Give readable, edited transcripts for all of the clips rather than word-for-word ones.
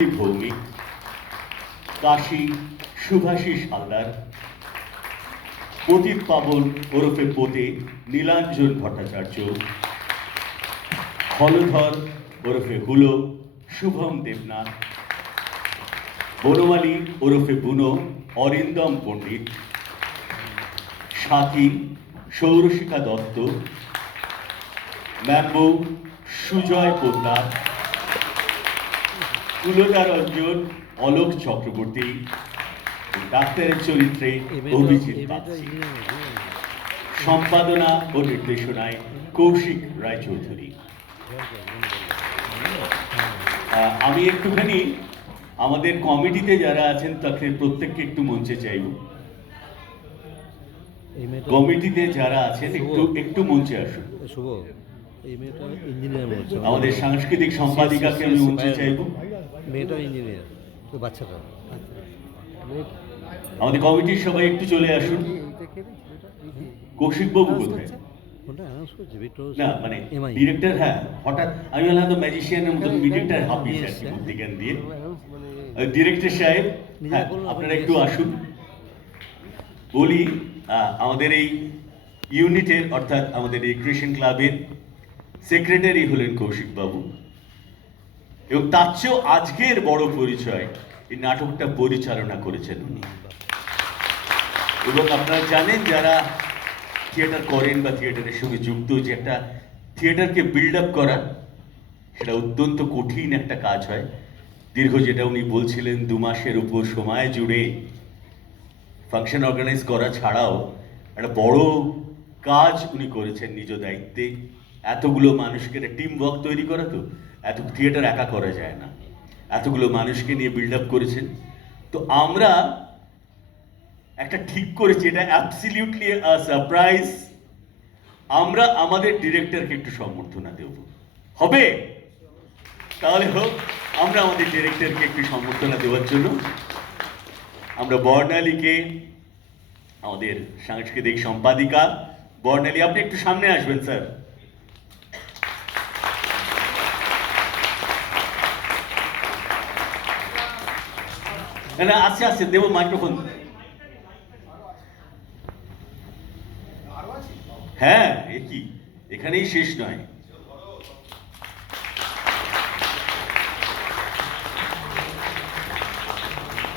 ভৌমিক, কাশী শুভাশিস হালদার, পতিত পাবন ওরফে পোতে নীলাঞ্জন ভট্টাচার্য, হলধর ওরফে হুলো শুভম দেবনাথ, বনমালী ওরফে বুনো অরিন্দম পণ্ডিত, সাথী সৌরশিখা দত্ত, ম্যাম্বো সুজয় পোদ্দার, কুলতা রঞ্জন অলোক চক্রবর্তী, ডাক্তারের চরিত্রে অভিজিৎ বাগচি, সম্পাদনা ও নির্দেশনায় কৌশিক রায়চৌধুরী। আমি একটুখানি আমাদের কমিটিতে যারা আছেন তাদের প্রত্যেককে একটু মঞ্চে চাইব। কমিটিতে যারা আছেন একটু একটু মঞ্চে আসুন। আমাদের সাংস্কৃতিক সম্পাদিকাকে আমি মঞ্চে চাইব। মেয়েটা ইঞ্জিনিয়ার, তো বাচ্চাটা আমাদের কমিটির সবাই একটু চলে আসুন। কৌশিক বাবু কোথায়? না মানে ডিরেক্টর, হ্যাঁ হঠাৎ আমি বললাম তো ম্যাজিশিয়ানের মতন ডিরেক্টর হাফিজ আর কি বুদ্ধিজ্ঞান দিয়ে। ডিরেক্টর সাহেব, হ্যাঁ আপনারা একটু আসুন। বলি আমাদের এই ইউনিটের অর্থাৎ আমাদের রিক্রিয়েশন ক্লাবের সেক্রেটারি হলেন কৌশিক বাবু, এবং তার চেয়েও আজকের বড় পরিচয় এই নাটকটা পরিচালনা করেছেন উনি। এবং আপনারা জানেন যারা থিয়েটার করেন বা থিয়েটারের সঙ্গে যুক্ত, যে একটা থিয়েটারকে বিল্ড আপ করা সেটা অত্যন্ত কঠিন একটা কাজ হয়। দীর্ঘ, যেটা উনি বলছিলেন, 2 মাসের উপর সময় জুড়ে ফাংশন অর্গানাইজ করা ছাড়াও একটা বড় কাজ উনি করেছেন নিজ দায়িত্বে। এতগুলো মানুষকে একটা টিম ওয়ার্ক তৈরি করা, তো এত থিয়েটার একা করা যায় না, এতগুলো মানুষকে নিয়ে বিল্ড আপ করেছেন। তো আমরা একটা ঠিক করেছি, এটা অ্যাবসলিউটলি সারপ্রাইজ, আমরা আমাদের ডিরেক্টরকে একটু সম্বর্ধনা দেব। হবে? তাহলে হোক, আমরা আমাদের ডিরেক্টরকে একটু সম্বর্ধনা দেওয়ার জন্য আমরা বর্ণালীকে, আমাদের সাংস্কৃতিক সম্পাদিকা বর্ণালী, আপনি একটু সামনে আসবেন স্যার। না আস্তে আস্তে দেবো মাইক্রোফোন। হ্যাঁ, এ কি এখানেই শেষ নয়।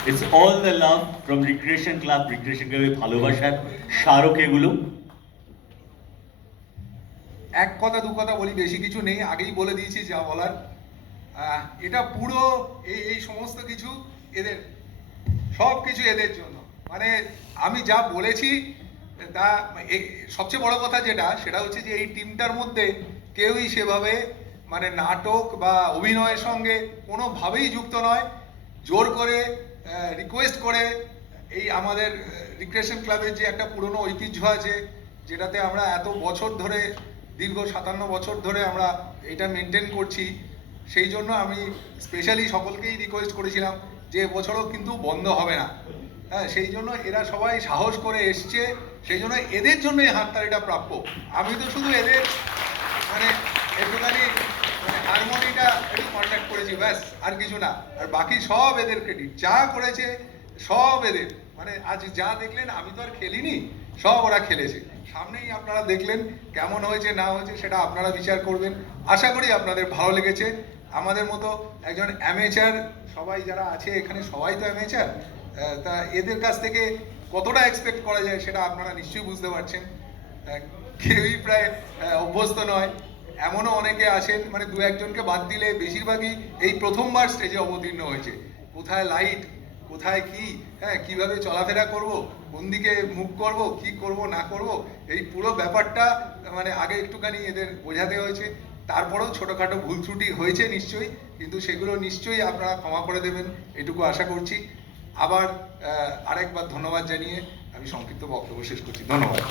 It's all the love from Recreation Club. Recreation Club ভালোবাসার স্মারক এগুলো। এক কথা দু কথা বলি, বেশি কিছু নেই, আগেই বলে দিয়েছি যা বলার। এটা পুরো এই সমস্ত কিছু এদের, সব কিছু এদের জন্য। মানে আমি যা বলেছি তা সবচেয়ে বড় কথা যেটা, সেটা হচ্ছে যে এই টিমটার মধ্যে কেউই সেভাবে মানে নাটক বা অভিনয়ের সঙ্গে কোনোভাবেই যুক্ত নয়। জোর করে রিকোয়েস্ট করে এই আমাদের রিক্রিয়েশন ক্লাবের যে একটা পুরনো ঐতিহ্য আছে, যেটাতে আমরা এত বছর ধরে, দীর্ঘ 57 বছর ধরে আমরা এটা মেনটেন করছি, সেই জন্য আমি স্পেশালি সকলকেই রিকোয়েস্ট করেছিলাম যে এবছরও কিন্তু বন্ধ হবে না। হ্যাঁ, সেই জন্য এরা সবাই সাহস করে এসছে, সেই জন্য এদের জন্য এই হাততালিটা প্রাপ্য। আমি তো শুধু এদের মানে একটুখানি মানে হারমোনিটা একটু কন্ট্যাক্ট করেছি, ব্যাস, আর কিছু না। আর বাকি সব এদের ক্রেডিট, যা করেছে সব এদের। মানে আজ যা দেখলেন, আমি তো আর খেলিনি, সব ওরা খেলেছে। সামনেই আপনারা দেখলেন কেমন হয়েছে না হয়েছে, সেটা আপনারা বিচার করবেন। আশা করি আপনাদের ভালো লেগেছে। আমাদের মতো একজন অ্যামেচার, সবাই যারা আছে এখানে সবাই তো অ্যামেচার, তা এদের কাছ থেকে কতটা এক্সপেক্ট করা যায় সেটা আপনারা নিশ্চয়ই বুঝতে পারছেন। কেউই প্রায় অভ্যস্ত নয়, এমনও অনেকে আছেন, মানে 2-1জনকে বাদ দিলে বেশিরভাগই এই প্রথমবার স্টেজে অবতীর্ণ হয়েছে। কোথায় লাইট, কোথায় কি, হ্যাঁ কীভাবে চলাফেরা করব, কোন দিকে মুখ করব, কি করব না করব, এই পুরো ব্যাপারটা মানে আগে একটুখানি এদের বোঝাতে হয়েছে। তারপরেও ছোটোখাটো ভুল ত্রুটি হয়েছে নিশ্চয়ই, কিন্তু সেগুলো নিশ্চয়ই আপনারা ক্ষমা করে দেবেন, এটুকু আশা করছি। আবার আরেকবার ধন্যবাদ জানিয়ে আমি সংক্ষিপ্ত বক্তব্য শেষ করছি। ধন্যবাদ।